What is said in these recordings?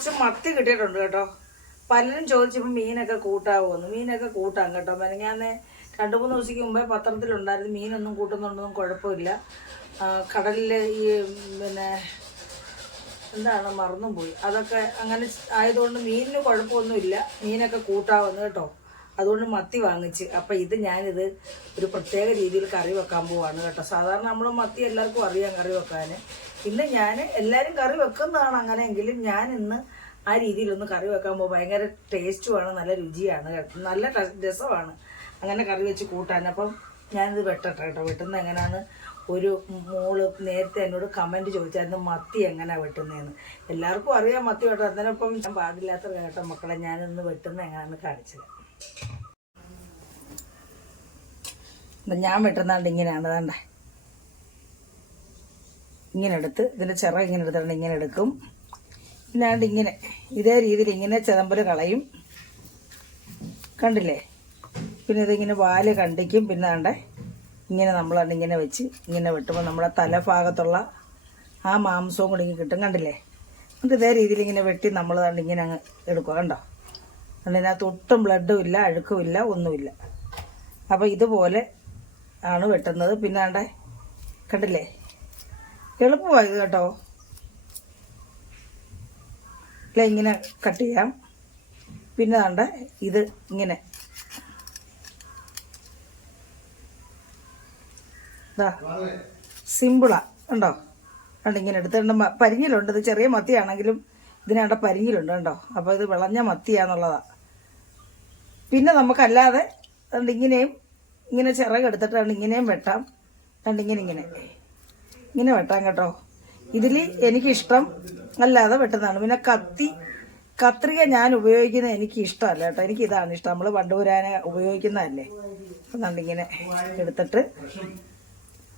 കുറച്ച് മത്തി കിട്ടിയിട്ടുണ്ട് കേട്ടോ. പലരും ചോദിച്ചപ്പോൾ മീനൊക്കെ കൂട്ടാവുമെന്ന്. മീനൊക്കെ കൂട്ടാം കേട്ടോ. മെനങ്ങാന്ന് 2-3 ദിവസത്തേക്ക് മുമ്പേ പത്രത്തിലുണ്ടായിരുന്നു മീനൊന്നും കൂട്ടുന്നുണ്ടെന്നും കുഴപ്പമില്ല. കടലിൽ ഈ പിന്നെ എന്താണ് മറന്നും പോയി, അതൊക്കെ അങ്ങനെ ആയതുകൊണ്ട് മീനിന് കുഴപ്പമൊന്നുമില്ല, മീനൊക്കെ കൂട്ടാവുന്നു കേട്ടോ. അതുകൊണ്ട് മത്തി വാങ്ങിച്ച്. അപ്പം ഞാനിത് ഒരു പ്രത്യേക രീതിയിൽ കറി വെക്കാൻ പോവാണ് കേട്ടോ. സാധാരണ നമ്മൾ മത്തി എല്ലാവർക്കും അറിയാം കറി വെക്കാൻ. ഇന്ന് ഞാൻ എല്ലാവരും കറി വെക്കുന്നതാണ് അങ്ങനെയെങ്കിലും ഞാൻ ഇന്ന് ആ രീതിയിലൊന്ന് കറി വെക്കാൻ പോകും. ഭയങ്കര ടേസ്റ്റുമാണ്, നല്ല രുചിയാണ്, നല്ല രസമാണ് അങ്ങനെ കറി വെച്ച് കൂട്ടാൻ. അപ്പം ഞാനിത് വെട്ടട്ടെ കേട്ടോ. വെട്ടുന്നത് എങ്ങനെയാണെന്ന് ഒരു മോള് നേരത്തെ എന്നോട് കമൻറ്റ് ചോദിച്ചായിരുന്നു, മത്തി എങ്ങനെയാണ് വെട്ടുന്നതെന്ന്. എല്ലാവർക്കും അറിയാം മത്തി വെട്ടാൻ. അതിനൊപ്പം ഞാൻ പാടില്ലാത്ത കേട്ടോ മക്കളെ, ഞാനിന്ന് വെട്ടുന്നത് എങ്ങനെയാണെന്ന് കാണിച്ചത്. ഞാൻ വെട്ടുന്നാണ്ട് ഇങ്ങനെയാണ് വേണ്ടേ. ഇങ്ങനെ എടുത്ത് ഇതിൻ്റെ ചിറക് ഇങ്ങനെ എടുത്തിട്ടുണ്ട്, ഇങ്ങനെ എടുക്കും. പിന്നാണ്ട് ഇങ്ങനെ ഇതേ രീതിയിൽ ഇങ്ങനെ ചിതമ്പൽ കളയും, കണ്ടില്ലേ. പിന്നെ ഇതിങ്ങനെ വാല് കണ്ടിക്കും. പിന്നെ വേണ്ടേ ഇങ്ങനെ നമ്മളാണ്ട് ഇങ്ങനെ വെച്ച് ഇങ്ങനെ വെട്ടുമ്പോൾ നമ്മുടെ തലഭാഗത്തുള്ള ആ മാംസവും കൂടി ഇങ്ങനെ കിട്ടും, കണ്ടില്ലേ. എന്നിട്ട് ഇതേ രീതിയിൽ ഇങ്ങനെ വെട്ടി നമ്മൾ കണ്ട് ഇങ്ങനെ അങ്ങ് എടുക്കുക, കണ്ടോ. അതിനകത്ത് ഒട്ടും ബ്ലഡും ഇല്ല, അഴുക്കുമില്ല, ഒന്നുമില്ല. അപ്പോൾ ഇതുപോലെ ആണ് വെട്ടുന്നത്. പിന്നെ വേണ്ടേ കണ്ടില്ലേ, എളുപ്പമായത് കേട്ടോ. അല്ല ഇങ്ങനെ കട്ട് ചെയ്യാം. പിന്നെ വേണ്ട ഇത് ഇങ്ങനെ സിമ്പിളാ കണ്ടോ. കണ്ടോ ഇങ്ങനെ എടുത്തിട്ട് പരിങ്ങിലുണ്ട്. ഇത് ചെറിയ മത്തിയാണെങ്കിലും ഇതിനാണ്ട പരിങ്ങിലുണ്ട് കണ്ടോ. അപ്പോൾ ഇത് വിളഞ്ഞ മത്തിയാന്നുള്ളതാ. പിന്നെ നമുക്കല്ലാതെ അതുകൊണ്ട് ഇങ്ങനെയും ഇങ്ങനെ ചിറകെടുത്തിട്ടാണ് ഇങ്ങനെയും വെട്ടാം. അതുകൊണ്ട് ഇങ്ങനെ വെട്ടാം കേട്ടോ. ഇതിൽ എനിക്കിഷ്ടം അല്ലാതെ വെട്ടുന്നതാണ്. പിന്നെ കത്രിക ഞാൻ ഉപയോഗിക്കുന്നത് എനിക്ക് ഇഷ്ടമല്ല കേട്ടോ. എനിക്ക് ഇതാണ് ഇഷ്ടം. നമ്മൾ പണ്ടുപുരാനെ ഉപയോഗിക്കുന്നതല്ലേ. അതുകൊണ്ട് ഇങ്ങനെ എടുത്തിട്ട്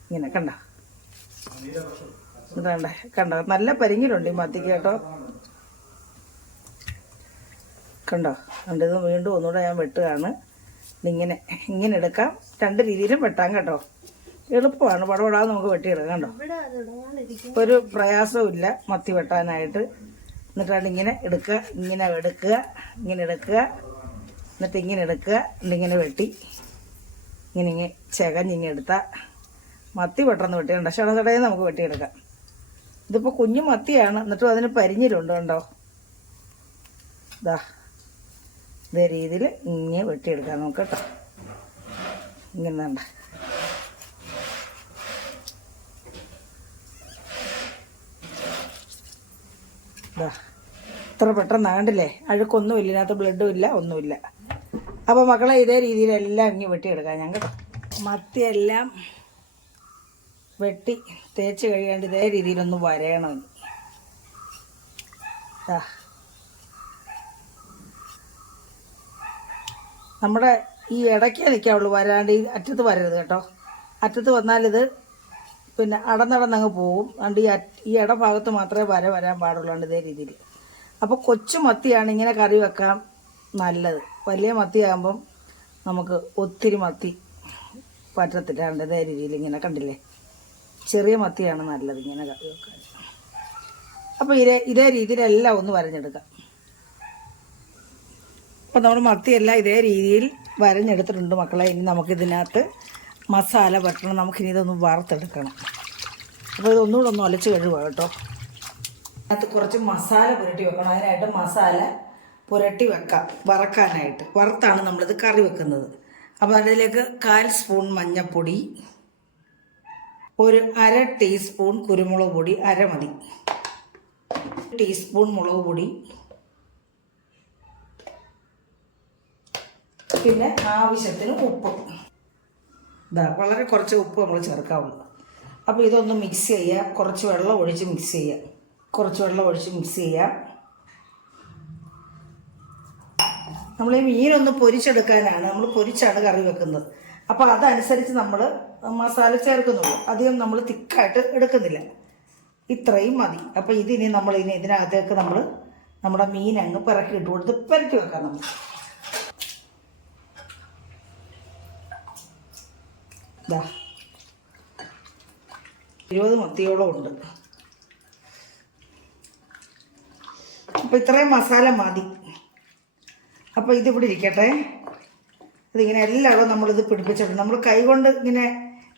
ഇങ്ങനെ കണ്ടോ. ഇതാണ്ടേ കണ്ടോ, നല്ല പരിങ്ങിലുണ്ട് ഈ മത്തിക്ക് കേട്ടോ. കണ്ടോ. അതുകൊണ്ട് ഇത് വീണ്ടും ഒന്നുകൂടെ ഞാൻ വെട്ടുകയാണ്. ഇങ്ങനെ എടുക്കാം. 2 രീതിയിലും വെട്ടാം കേട്ടോ. എളുപ്പമാണ്, പടപടാതെ നമുക്ക് വെട്ടിയെടുക്കാം കണ്ടോ. ഒരു പ്രയാസവും ഇല്ല മത്തി വെട്ടാനായിട്ട്. എന്നിട്ടാണ് ഇങ്ങനെ എടുക്കുക, ഇങ്ങനെ എടുക്കുക, എന്നിട്ട് ഇങ്ങനെ എടുക്കുക, എന്നിങ്ങനെ വെട്ടി ഇങ്ങനെ ചകഞ്ഞിങ്ങനെ എടുത്താൽ മത്തി പെട്ടെന്ന് വെട്ടിയുണ്ടോ. ഷടതടയിൽ നമുക്ക് വെട്ടിയെടുക്കാം. ഇതിപ്പോൾ കുഞ്ഞു മത്തിയാണ്, എന്നിട്ടും അതിന് പരിഞ്ഞിലുണ്ട് കണ്ടോ. ഇതേ രീതിയിൽ ഇങ്ങനെ വെട്ടിയെടുക്കാം നമുക്ക് കേട്ടോ. ഇങ്ങനെ വേണ്ട. ഇത്ര പെട്ടെന്നാണ്ടില്ലേ, അഴുക്കൊന്നുമില്ല, ഇതിനകത്ത് ബ്ലഡും ഇല്ല, ഒന്നുമില്ല. അപ്പോൾ മക്കളെ ഇതേ രീതിയിലെല്ലാം ഇങ്ങനെ വെട്ടിയെടുക്കാം ഞാൻ കേട്ടോ. മത്തിയെല്ലാം വെട്ടി തേച്ച് കഴിയാണ്ട് ഇതേ രീതിയിലൊന്ന് വരയണം. നമ്മുടെ ഈ ഇടയ്ക്കേ നിൽക്കാവുള്ളൂ, വരാണ്ട് ഈ അറ്റത്ത് വരരുത് കേട്ടോ. അറ്റത്ത് വന്നാലിത് പിന്നെ അടന്നടന്നങ്ങ് പോവും. അതുകൊണ്ട് ഈ ഇടഭാഗത്ത് മാത്രമേ വരാൻ പാടുള്ളൂ. ഇതേ രീതിയിൽ. അപ്പോൾ കൊച്ചു മത്തിയാണ് ഇങ്ങനെ കറി വെക്കാൻ നല്ലത്. വലിയ മത്തിയാകുമ്പം നമുക്ക് ഒത്തിരി മത്തി പറ്റത്തില്ല. ഇതേ രീതിയിൽ ഇങ്ങനെ കണ്ടില്ലേ, ചെറിയ മത്തിയാണ് നല്ലത് ഇങ്ങനെ കറി വെക്കാൻ. അപ്പോൾ ഇതേ രീതിയിലെല്ലാം ഒന്ന് വരഞ്ഞെടുക്കാം. അപ്പോൾ നമ്മൾ മത്തിയെല്ലാം ഇതേ രീതിയിൽ വരഞ്ഞെടുത്തിട്ടുണ്ട് മക്കളെ. ഇനി നമുക്കിതിനകത്ത് മസാല പറ്റണം. നമുക്കിനി ഇതൊന്ന് വറുത്തെടുക്കണം. അപ്പോൾ ഇതൊന്നുകൂടെ ഒന്ന് ഒലച്ച് കഴുകുക കേട്ടോ. അതിനകത്ത് കുറച്ച് മസാല പുരട്ടി വെക്കണം. അതിനായിട്ട് മസാല പുരട്ടി വെക്കാം വറക്കാനായിട്ട്. വറുത്താണ് നമ്മളിത് കറി വെക്കുന്നത്. അപ്പോൾ അതിലേക്ക് 1/4 സ്പൂൺ മഞ്ഞൾപ്പൊടി, ഒരു 1/2 ടീസ്പൂൺ കുരുമുളക് പൊടി, അര മതി, 1 ടീസ്പൂൺ മുളക് പൊടി, പിന്നെ ആവശ്യത്തിന് ഉപ്പ്. വളരെ കുറച്ച് ഉപ്പ് നമ്മൾ ചേർക്കാവുള്ളൂ. അപ്പോൾ ഇതൊന്ന് മിക്സ് ചെയ്യുക. കുറച്ച് വെള്ളം ഒഴിച്ച് മിക്സ് ചെയ്യുക. നമ്മൾ ഈ മീനൊന്ന് പൊരിച്ചെടുക്കാനാണ്, നമ്മൾ പൊരിച്ചാണ് കറി വെക്കുന്നത്. അപ്പോൾ അതനുസരിച്ച് നമ്മൾ മസാല ചേർക്കുന്നുള്ളൂ. അധികം നമ്മൾ തിക്കായിട്ട് എടുക്കുന്നില്ല, ഇത്രയും മതി. അപ്പോൾ ഇതിനി ഇതിനകത്തേക്ക് നമ്മൾ നമ്മുടെ മീൻ അങ്ങ് പിറക്കി ഇട്ട് കൊടുത്ത് പുരട്ടി വെക്കാം. നമ്മൾ 20 മത്തിയോളം ഉണ്ട്. അപ്പോൾ ഇത്രയും മസാല മതി. അപ്പോൾ ഇതിവിടെ ഇരിക്കട്ടെ. ഇതിങ്ങനെ എല്ലായിടവും നമ്മളിത് പിടിപ്പിച്ചിട്ടുണ്ട്. നമ്മൾ കൈ കൊണ്ട് ഇങ്ങനെ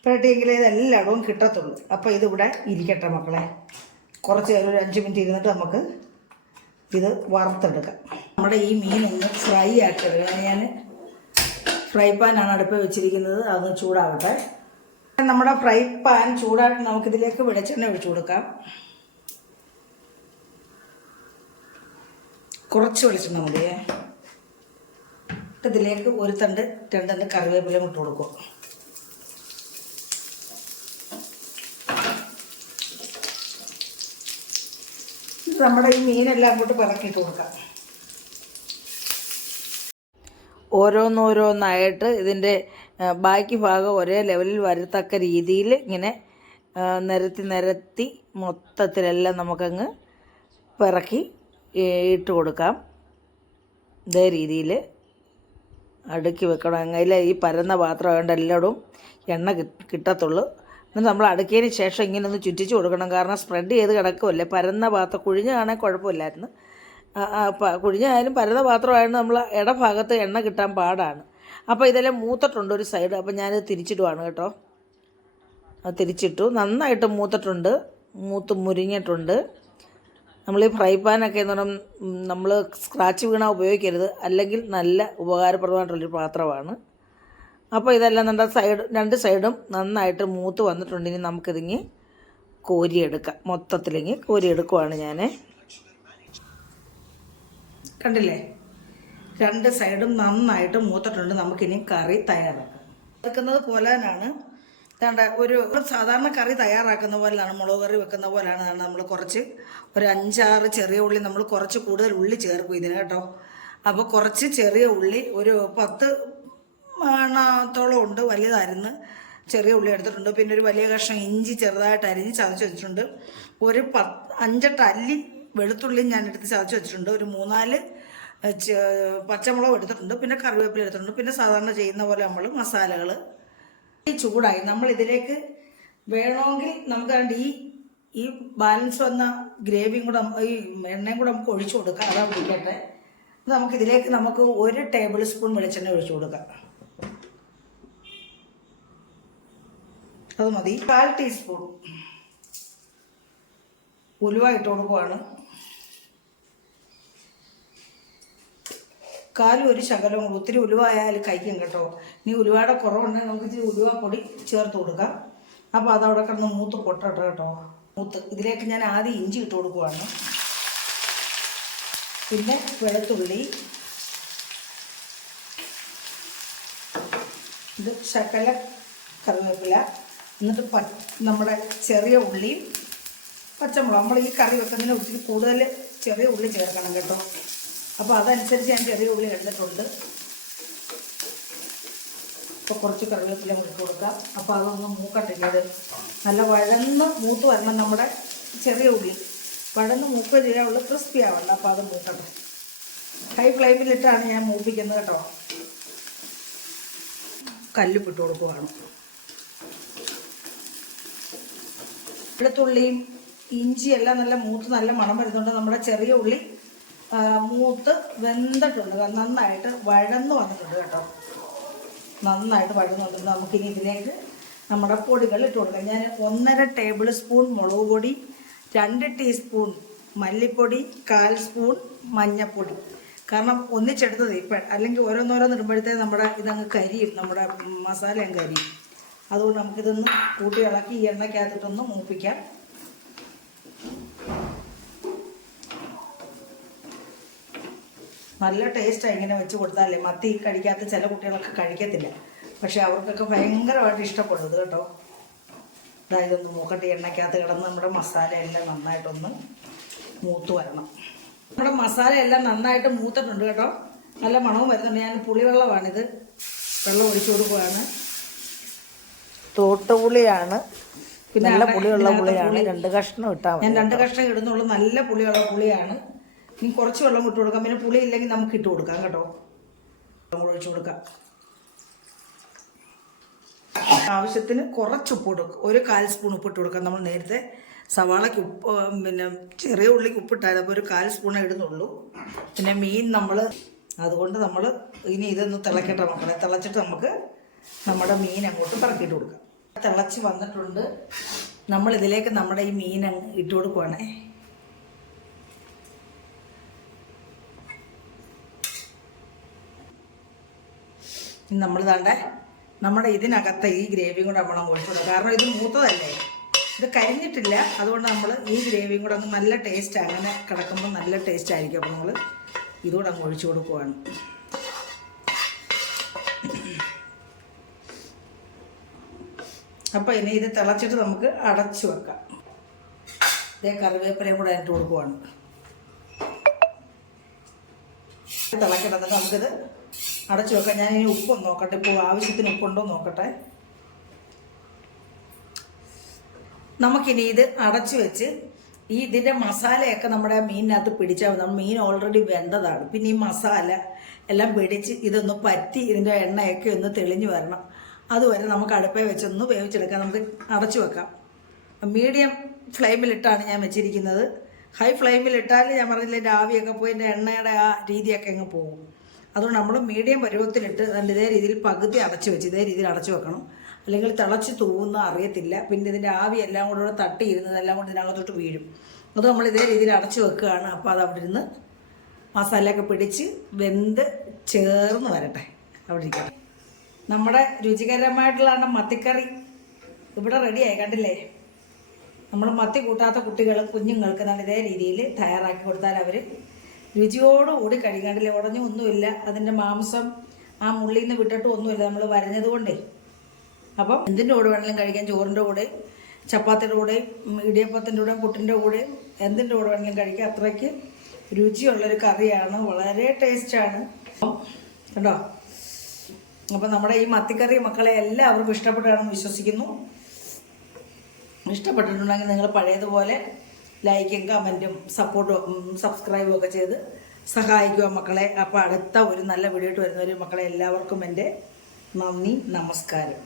പുരട്ടിയെങ്കിലേ ഇത് എല്ലായിടവും കിട്ടത്തുള്ളൂ. അപ്പോൾ ഇതിവിടെ ഇരിക്കട്ടെ മക്കളെ. കുറച്ച് നേരം ഒരു 5 മിനിറ്റ് ഇരുന്നിട്ട് നമുക്ക് ഇത് വറുത്തെടുക്കാം. നമ്മുടെ ഈ മീനൊന്ന് ഫ്രൈ ആക്കി എടുക്കണം. ഞാൻ ഫ്രൈ പാനാണ് അടുപ്പിൽ വെച്ചിരിക്കുന്നത്. അതൊന്ന് ചൂടാവട്ടെ. നമ്മുടെ ഫ്രൈ പാൻ ചൂടായിട്ട് നമുക്കിതിലേക്ക് വെളിച്ചെണ്ണ ഒഴിച്ചു കൊടുക്കാം. കുറച്ച് വെളിച്ചെണ്ണ മതിയേ. ഇതിലേക്ക് 1 തണ്ട് 2 തണ്ട് കറിവേപ്പിലയും ഇട്ട് കൊടുക്കും. നമ്മുടെ ഈ മീനെല്ലാം അങ്ങോട്ട് പിറക്കിയിട്ട് കൊടുക്കാം. ഓരോന്നോരോന്നായിട്ട് ഇതിൻ്റെ ബാക്കി ഭാഗം ഒരേ ലെവലിൽ വരത്തക്ക രീതിയിൽ ഇങ്ങനെ നിരത്തി മൊത്തത്തിലെല്ലാം നമുക്കങ്ങ് പിറക്കി ഇട്ട് കൊടുക്കാം. ഇതേ രീതിയിൽ അടുക്കി വെക്കണം. അങ്ങനെ ഈ പരന്ന പാത്രം ആയതുകൊണ്ട് എല്ലായിടും എണ്ണ കിട്ടത്തുള്ളൂ. എന്നിട്ട് നമ്മൾ അടുക്കിയതിന് ശേഷം ഇങ്ങനെ ഒന്ന് ചുറ്റിച്ച് കൊടുക്കണം. കാരണം സ്പ്രെഡ് ചെയ്ത് കിടക്കുമല്ലേ. പരന്ന പാത്രം കുഴിഞ്ഞാണെങ്കിൽ കുഴപ്പമില്ലായിരുന്നു. കുഴിഞ്ഞായാലും പരന്ന പാത്രമായിരുന്നു നമ്മൾ ഇടഭാഗത്ത് എണ്ണ കിട്ടാൻ പാടാണ്. അപ്പോൾ ഇതെല്ലാം മൂത്തിട്ടുണ്ട് ഒരു സൈഡ്. അപ്പോൾ ഞാനിത് തിരിച്ചിടുവാണ് കേട്ടോ. അത് തിരിച്ചിട്ടു. നന്നായിട്ട് മൂത്തിട്ടുണ്ട്, മുരിഞ്ഞിട്ടുണ്ട്. നമ്മൾ ഈ ഫ്രൈ പാനൊക്കെ എന്ന് പറഞ്ഞാൽ നമ്മൾ സ്ക്രാച്ച് വീണ ഉപയോഗിക്കരുത്, അല്ലെങ്കിൽ നല്ല ഉപകാരപ്രദമായിട്ടുള്ളൊരു പാത്രമാണ്. അപ്പോൾ ഇതെല്ലാം നമ്മുടെ രണ്ട് സൈഡും നന്നായിട്ട് മൂത്ത് വന്നിട്ടുണ്ട്. ഇനി നമുക്കിതിങ്ങി കോരിയെടുക്കാം. മൊത്തത്തിലിങ്ങി കോരിയെടുക്കുവാണ് ഞാൻ. കണ്ടില്ലേ, 2 സൈഡും നന്നായിട്ട് മൂത്തിട്ടുണ്ട്. നമുക്കിനി കറി തയ്യാറാക്കാം. വെക്കുന്നത് പോലാനാണ്. ഒരു സാധാരണ കറി തയ്യാറാക്കുന്ന പോലെയാണ്, മുളക് കറി വെക്കുന്ന പോലെയാണ്. നമ്മൾ കുറച്ച് ഒരു 5-6 ചെറിയ ഉള്ളി, നമ്മൾ കുറച്ച് കൂടുതൽ ഉള്ളി ചേർക്കും ഇതിന് കേട്ടോ. അപ്പോൾ കുറച്ച് ചെറിയ ഉള്ളി ഒരു 10 എണ്ണത്തോളം ഉണ്ട്, വലുതായിരുന്നു. ചെറിയ ഉള്ളി എടുത്തിട്ടുണ്ട്. പിന്നെ ഒരു വലിയ കഷ്ണം ഇഞ്ചി ചെറുതായിട്ട് അരിഞ്ഞ് ചതച്ച് വെച്ചിട്ടുണ്ട്. ഒരു 5-8 അല്ലി വെളുത്തുള്ളി ഞാൻ എടുത്ത് ചതച്ച് വെച്ചിട്ടുണ്ട്. ഒരു 3-4 പച്ചമുളക് എടുത്തിട്ടുണ്ട്. പിന്നെ കറിവേപ്പില എടുത്തിട്ടുണ്ട്. പിന്നെ സാധാരണ ചെയ്യുന്ന പോലെ നമ്മൾ മസാലകൾ ചൂടായി. നമ്മൾ ഇതിലേക്ക് വേണമെങ്കിൽ നമുക്ക് ഈ ബാലൻസ് വന്ന ഗ്രേവിയും കൂടെ ഈ എണ്ണയും കൂടെ നമുക്ക് ഒഴിച്ചു കൊടുക്കാം. അതാ പിടിക്കട്ടെ. നമുക്കിതിലേക്ക് 1 ടേബിൾ സ്പൂൺ വെളിച്ചെണ്ണ ഒഴിച്ചു കൊടുക്കാം. അത് മതി. 1/4 ടീസ്പൂൺ ഉലുവ ഇട്ട് കൊടുക്കുവാണ്. 1/4 ശകലവും കൂടി. ഒത്തിരി ഉലുവ ആയാൽ കഴിക്കും കേട്ടോ. ഇനി ഉലുവയുടെ കുറവുണ്ടെങ്കിൽ നമുക്ക് ഇച്ചിരി ഉലുവ പൊടി ചേർത്ത് കൊടുക്കാം. അപ്പോൾ അതവിടെ കിടന്ന് മൂത്ത് പൊട്ടട്ടോ കേട്ടോ. ഇതിലേക്ക് ഞാൻ ആദ്യം ഇഞ്ചി ഇട്ട് കൊടുക്കുവാണ്. പിന്നെ വെളുത്തുള്ളി, ഇത് ശകല കറിവേപ്പില, എന്നിട്ട് നമ്മുടെ ചെറിയ ഉള്ളിയും പച്ചമുളക്. നമ്മൾ ഈ കറി വെക്കുന്നതിന് ഒത്തിരി കൂടുതൽ ചെറിയ ഉള്ളി ചേർക്കണം കേട്ടോ. അപ്പോൾ അതനുസരിച്ച് ഞാൻ ചെറിയ ഉള്ളി എടുത്തിട്ടുണ്ട്. അപ്പോൾ കുറച്ച് കറിവേപ്പില ഇട്ട് കൊടുക്കാം. അപ്പോൾ അതൊന്ന് മൂക്കട്ടില്ലത് നല്ല വഴന്ന് മൂത്ത് വരണം. നമ്മുടെ ചെറിയ ഉള്ളി വഴന്ന് മൂക്കുക ചെയ്യാനുള്ള ക്രിസ്പി ആവണ്ട. അപ്പോൾ അത് മൂക്കട്ടെ. ഹൈ ഫ്ലെയിമിലിട്ടാണ് ഞാൻ മൂപ്പിക്കുന്നത് കേട്ടോ. കല്ലുപ്പിട്ട് കൊടുക്കുകയാണ്. വെളുത്തുള്ളിയും ഇഞ്ചിയെല്ലാം നല്ല മൂത്ത് നല്ല മണം വരുന്നുണ്ട്. നമ്മുടെ ചെറിയ ഉള്ളി മൂത്ത് വെന്തിട്ടുണ്ട്. നന്നായിട്ട് വഴന്ന് വന്നിട്ടുണ്ട് കേട്ടോ. നന്നായിട്ട് വഴന്ന് വന്നിട്ടുണ്ട്. നമുക്കിനി ഇതിലേക്ക് നമ്മുടെ പൊടികൾ ഇട്ട് കൊടുക്കാം. ഞാൻ 1.5 ടേബിൾ സ്പൂൺ മുളക് പൊടി, 2 ടീസ്പൂൺ മല്ലിപ്പൊടി, 1/4 സ്പൂൺ മഞ്ഞൾപ്പൊടി. കാരണം ഒന്നിച്ചെടുത്തത് ഇപ്പം, അല്ലെങ്കിൽ ഓരോന്നോരോന്ന് ഇടുമ്പോഴത്തേക്ക് നമ്മുടെ ഇതങ്ങ് കരിയും, നമ്മുടെ മസാല അങ്ങ് കരിയും. അതുകൊണ്ട് നമുക്കിതൊന്ന് കൂട്ടി ഇളക്കി ഈ എണ്ണയ്ക്കകത്തിട്ടൊന്ന് മൂപ്പിക്കാം. നല്ല ടേസ്റ്റാണ് ഇങ്ങനെ വെച്ച് കൊടുത്താലേ. മത്തി കഴിക്കാത്ത ചില കുട്ടികളൊക്കെ കഴിക്കത്തില്ല, പക്ഷെ അവർക്കൊക്കെ ഭയങ്കരമായിട്ട് ഇഷ്ടപ്പെടും ഇത് കേട്ടോ. ഇതൊന്ന് മൂക്കട്ടി എണ്ണയ്ക്കകത്ത് കിടന്ന് നമ്മുടെ മസാലയെല്ലാം നന്നായിട്ടൊന്ന് മൂത്ത് വരണം. നമ്മുടെ മസാലയെല്ലാം നന്നായിട്ട് മൂത്തിട്ടുണ്ട് കേട്ടോ. നല്ല മണവും വരുന്നുണ്ട്. ഞാൻ പുളിവെള്ളമാണിത്, വെള്ളം ഒഴിച്ചു കൊടുക്കുകയാണ്. തോട്ടുപുളിയാണ്, പിന്നെ നല്ല പുളിയുള്ള പുളിയാണ്. 2 കഷ്ണം ഇട്ടാൽ ഞാൻ 2 കഷ്ണം ഇടുന്നുള്ളൂ. നല്ല പുളിയുള്ള പുളിയാണ്. ഇനി കുറച്ച് വെള്ളം ഇട്ട് കൊടുക്കാം. പിന്നെ പുളി ഇല്ലെങ്കിൽ നമുക്ക് ഇട്ട് കൊടുക്കാം കേട്ടോ. വെള്ളം ഒഴിച്ചു കൊടുക്കാം. ആവശ്യത്തിന് കുറച്ച് ഉപ്പ് കൊടുക്കും. ഒരു 1/4 സ്പൂൺ ഉപ്പിട്ട് കൊടുക്കാം. നമ്മൾ നേരത്തെ സവാളയ്ക്ക് ഉപ്പ് പിന്നെ ചെറിയ ഉള്ളിക്ക് ഉപ്പിട്ടാൽ അപ്പോൾ ഒരു 1/4 സ്പൂണേ ഇടുന്നുള്ളൂ. പിന്നെ മീൻ നമ്മൾ അതുകൊണ്ട് നമ്മൾ ഇനി ഇതൊന്ന് തിളക്കട്ടെ മക്കളെ. തിളച്ചിട്ട് നമുക്ക് നമ്മുടെ മീൻ അങ്ങോട്ട് പറക്കിയിട്ട് കൊടുക്കാം. തിളച്ച് വന്നിട്ടുണ്ട്. നമ്മളിതിലേക്ക് നമ്മുടെ ഈ മീൻ അങ്ങ് ഇട്ട് കൊടുക്കുവാണേ. നമ്മൾ താണ്ടേ നമ്മുടെ ഇതിനകത്ത് ഈ ഗ്രേവിയും കൂടെ നമ്മൾ ഒഴിച്ചു കൊടുക്കുക. കാരണം ഇത് മൂത്തതല്ലേ, ഇത് കരിഞ്ഞിട്ടില്ല. അതുകൊണ്ട് നമ്മൾ ഈ ഗ്രേവിയും കൂടെ അങ്ങ് നല്ല ടേസ്റ്റ്, അങ്ങനെ കിടക്കുമ്പോൾ നല്ല ടേസ്റ്റ് ആയിരിക്കും. അപ്പോൾ നമ്മൾ ഇതുകൂടെ അങ്ങ് ഒഴിച്ചു കൊടുക്കുവാണ്. അപ്പോൾ ഇനി ഇത് തിളച്ചിട്ട് നമുക്ക് അടച്ചു വെക്കാം. ഇതേ കറിവേപ്പിലയും കൂടെ ഇട്ട് കൊടുക്കുവാണ്. തിളക്കിട്ട് നമുക്കിത് അടച്ചു വെക്കാം. ഞാനിനി ഉപ്പൊന്ന് നോക്കട്ടെ, ഇപ്പോൾ ആവശ്യത്തിന് ഉപ്പുണ്ടോ നോക്കട്ടെ. നമുക്കിനി ഇത് അടച്ചു വെച്ച് ഇതിൻ്റെ മസാലയൊക്കെ നമ്മുടെ മീനിനകത്ത് പിടിച്ചാൽ മതി. നമ്മൾ മീൻ ഓൾറെഡി വെന്തതാണ്. പിന്നെ ഈ മസാല എല്ലാം പിടിച്ച് ഇതൊന്ന് പറ്റി ഇതിൻ്റെ എണ്ണയൊക്കെ ഒന്ന് തെളിഞ്ഞു വരണം. അതുവരെ നമുക്ക് അടുപ്പേ വെച്ചൊന്ന് വേവിച്ചെടുക്കാം. നമുക്ക് അടച്ചു വെക്കാം. മീഡിയം ഫ്ലെയിമിലിട്ടാണ് ഞാൻ വെച്ചിരിക്കുന്നത്. ഹൈ ഫ്ലെയിമിലിട്ടാൽ ഞാൻ പറഞ്ഞില്ല, എൻ്റെ ആവിയൊക്കെ പോയി എൻ്റെ എണ്ണയുടെ ആ രീതിയൊക്കെ അങ്ങ് പോകും. അതുകൊണ്ട് നമ്മൾ മീഡിയം പരുവത്തിലിട്ട് ഇതേ രീതിയിൽ പകുതി അടച്ചു വെച്ച് ഇതേ രീതിയിൽ അടച്ചു വെക്കണം. അല്ലെങ്കിൽ തിളച്ച് തൂവുന്ന അറിയത്തില്ല. പിന്നെ ഇതിൻ്റെ ആവി എല്ലാം കൂടെ തട്ടിയിരുന്നതെല്ലാം കൂടി ഇതിനകത്തോട്ട് വീഴും. അത് നമ്മൾ ഇതേ രീതിയിൽ അടച്ചു വെക്കുകയാണ്. അപ്പോൾ അത് അവിടെ ഇരുന്ന് മസാലയൊക്കെ പിടിച്ച് വെന്ത് ചേർന്ന് വരട്ടെ. അവിടെ ഇരിക്കട്ടെ. നമ്മുടെ രുചികരമായിട്ടുള്ള മത്തിക്കറി ഇവിടെ റെഡിയായി. കണ്ടില്ലേ? നമ്മൾ മത്തി കൂട്ടാത്ത കുട്ടികൾ കുഞ്ഞുങ്ങൾക്ക് നല്ല ഇതേ രീതിയിൽ തയ്യാറാക്കി കൊടുത്താൽ അവർ രുചിയോടുകൂടി കഴിക്കാണ്ടില്ലേ. ഉടഞ്ഞൊന്നുമില്ല. അതിൻ്റെ മാംസം ആ മുള്ളിൽ നിന്ന് വിട്ടിട്ടും ഒന്നുമില്ല, നമ്മൾ വരഞ്ഞത് കൊണ്ടേ. അപ്പം എന്തിൻ്റെ കൂടെ വേണമെങ്കിലും കഴിക്കാം. ചോറിൻ്റെ കൂടെ, ചപ്പാത്തിയുടെ കൂടെ, ഇടിയപ്പത്തിൻ്റെ കൂടെ, പുട്ടിൻ്റെ കൂടെ, എന്തിൻ്റെ കൂടെ വേണമെങ്കിലും കഴിക്കാം. അത്രയ്ക്ക് രുചിയുള്ളൊരു കറിയാണ്, വളരെ ടേസ്റ്റാണ് കേട്ടോ. അപ്പം നമ്മുടെ ഈ മത്തിക്കറി മക്കളെ എല്ലാവർക്കും ഇഷ്ടപ്പെട്ടാണെന്ന് വിശ്വസിക്കുന്നു. ഇഷ്ടപ്പെട്ടിട്ടുണ്ടെങ്കിൽ നിങ്ങൾ പഴയതുപോലെ ലൈക്കും കമൻറ്റും സബ്സ്ക്രൈബും ഒക്കെ ചെയ്ത് സഹായിക്കുക മക്കളെ. അപ്പോൾ അടുത്ത ഒരു നല്ല വീഡിയോ ആയിട്ട് വരുന്നവർ മക്കളെ എല്ലാവർക്കും എൻ്റെ നന്ദി, നമസ്കാരം.